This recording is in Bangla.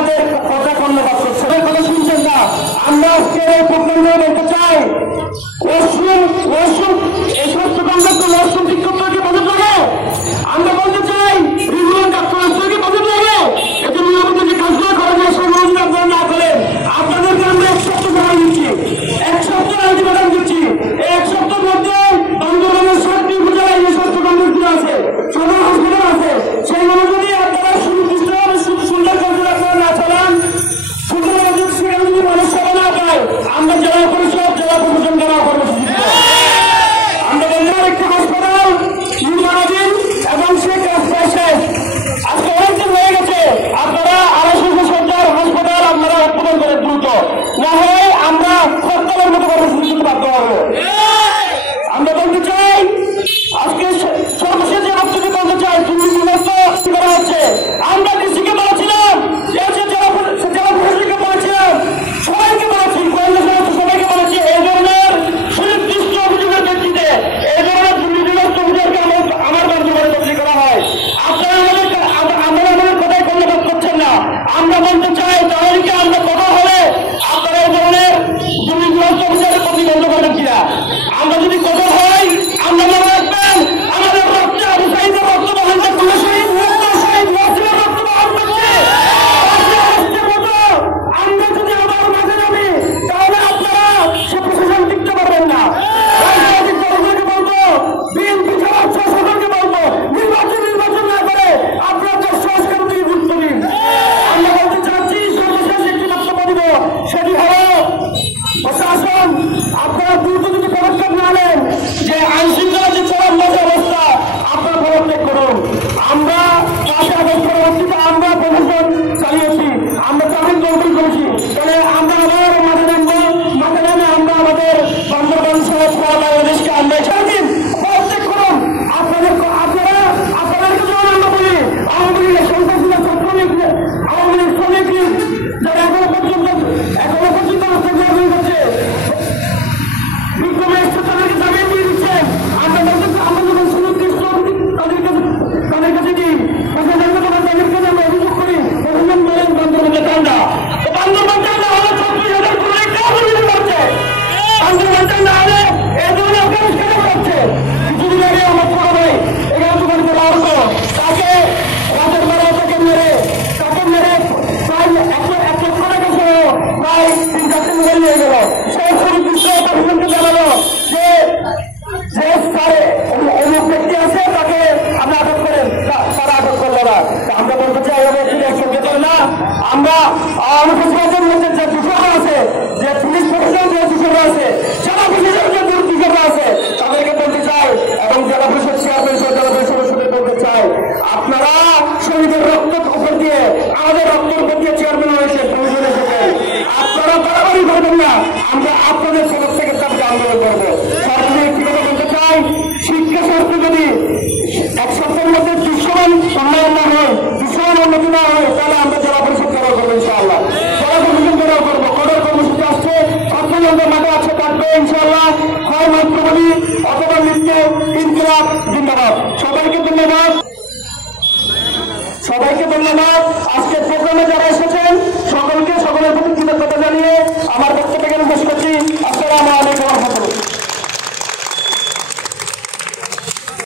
আমাদের কথা কর্ণপাত করছে, কথা শুনছেন না। আমরা আজকে এই প্রোগ্রামে বলতে চাই, এই সমস্ত কর্মকর্তা ওয়াশরুম ঠিক করতে কি বাজেট লাগে? আমরা বলতে চাই রিগুলার ডাক্তার আসতে কি বাজেট লাগে? এতে নিয়মিত যে কাজগুলো করা যায় সেগুলো আপনারা না করেন। আপনাদেরকে আমরা 1 সপ্তাহ সময় দিচ্ছি, 1 সপ্তাহ আলটিমেটাম দিচ্ছি। এই 1 সপ্তাহের মধ্যে বান্দরবানের 7টি উপজেলায় যে সমস্ত কর্মসূচি আছে, সদর হসপিটাল আছে, সেইগুলো যদি আপনারা সুনির্দিষ্টভাবে সুন্দর করে আপনারা না চালান, সুন্দর সেখানে যদি মানুষ সেবা না পায়, আমরা জেলা পরিষদ জেলা প্রশাসন দ্বারা কর্মসূচি আমরা বললাম একটি হাসপাতাল নির্মাণাধীন এবং সে কাজ প্রায় শেষ। আজকে অনেকদিন হয়ে গেছে, আপনারা 250 সজ্জার হাসপাতাল আপনারা উৎপাদন করেন দ্রুত, না হয় আমরা হরতালের মতো কর্মসূচি দিতে বাধ্য হবো। আমরা বলতে চাই, আজকে সর্বশেষ যে বক্তব্য বলতে চাই, করা হচ্ছে। আমরা ডিসিকে বলেছিলাম, জেলা প্রশাসনকে বলেছিলাম, সবাইকে বলেছি, গোয়েন্দা সংস্থা সবাইকে বলেছি, এই ধরনের সুনির্দিষ্ট অভিযোগের ভিত্তিতে এই ধরনের দুর্নীতিগ্রস্ত অভিযোগকে আমার বান্ধবরে তৈরি করা হয়। আপনারা আমাদের কথায় কর্ণপাত করছেন না। আমরা বলতে চাই, তাহলে কি আমরা কথা হলে আপনারা এই ধরনের দুর্নীতিগ্রস্ত অভিযোগের প্রতিবন্ধ করবেন কিনা? আমরা যদি কথা হয়, আমরা মনে রাখবেন আমাদের রক্তে আবু সাঈদের রক্ত বহন করছে, শহীদ ওয়াসিমের রক্ত বহন করছে। আমরা যদি আবার মাঝে যাবি, তাহলে আপনারা সে প্রশাসন টিকতে পারবেন না। রাজনৈতিক দলগুলোকে বলবো, বিএনপি ছাড়া সকলকে বলবো, নির্বাচন না করে আপনারা তো সংস্কার দিয়ে গুরুত্ব দিন। আমরা বলতে চাচ্ছি, সর্বশেষ একটি বক্তব্য দিব, সেটি হলো প্রশাসন আপনারা দ্রুত যদি পদক্ষেপ না নেন, যে আইনশৃঙ্খলা যে চরম বাজে অবস্থা, আপনারা পদক্ষেপ করুন। আমরা 5 আগস্ট পরবর্তীতে আমরা প্রশাসন চালিয়েছি, আমরা ট্রাফিক কন্ট্রোল করেছি, তাহলে আমরা আবার মাঠে নামবো। মাঠে নামে আমরা আমাদের বান্দরবান সহ পুরো বাংলাদেশকে আমরা সারাদিন পদক্ষেপ করুন। আপনাদেরকে যেমন আমরা বলি, আওয়ামী লীগের সন্ত্রাসীরা, ছাত্রলীগ, আওয়ামী লীগ, শ্রমিক লীগ, যারা এখনো পর্যন্ত রাস্তা করছে, বিক্রমের তাদেরকে জামিন দিয়ে দিচ্ছেন। আমরা যখন সুনির্দিষ্ট তাদের কাছে দিই, তাদেরকে আমরা অভিযোগ করি, প্রশাসন বলেন বান্দরবানের ঠান্ডা। বান্দরবান ঠান্ডা হলে 36,000 করে কাজ করছে, বান্দরবান ঠান্ডা হলে এই ধরনের অফিস কেন করছে? কিছুদিন আগে আমার ছোট ভাই এখানে দোকান করা হতো, তাকে রাতের বেলা তাকে মেরে প্রায় 1 লক্ষ টাকা সহ প্রায় 3-4টি মোবাইল নিয়ে গেল। সেই সুনির্দিষ্ট প্রশাসনকে জানালো যে অমুক ব্যক্তি আছে, তাকে আপনি আটক করেন, তারা আটক করলো না। আমরা বলতে চাই, না আমরা অনুপ্রচারের মধ্যে যে দূষণরা আছে, যে পুলিশ প্রশাসন যে দূষণরা আছে, জেলা প্রশাসন যে দূষণরা আছে, তাদেরকে বলতে চাই, এবং জেলা পরিষদ চেয়ারম্যান জেলা পরিষদের বলতে চাই, আপনারা শহীদের রক্ত উপর দিয়ে, আমাদের রক্তের উপর দিয়ে চেয়ারম্যান হয়েছে, প্রশাসন এসেছেন, আপনারা বাড়াবাড়ি করবেন না। আমরা আপনাদের তরফ থেকে তাদের আন্দোলন করবো। সরকারি একটি কথা বলতে চাই, শিক্ষা শাস্ত্র যদি 1 সপ্তাহের মধ্যে দৃশ্যমান উন্নয়ন না হয়, দৃশ্যমান উন্নতি না হয়, তাহলে আমরা জেলা পরিষদ করা করবো ইনশাআল্লাহ। জেলা পরিষদ করাও করবো। কঠোর কর্মসূচি আসছে, ছাত্রজনদের মাঠে আছে, থাকবে ইনশাআল্লাহ। হয় মাতৃবলী অথবা নৃত্য, ইনকিলাব জিন্দাবাদ। সবাইকে ধন্যবাদ। আজকে প্রোগ্রামে যারা এসেছেন সকলের প্রতি কৃতজ্ঞতা জানিয়ে আমার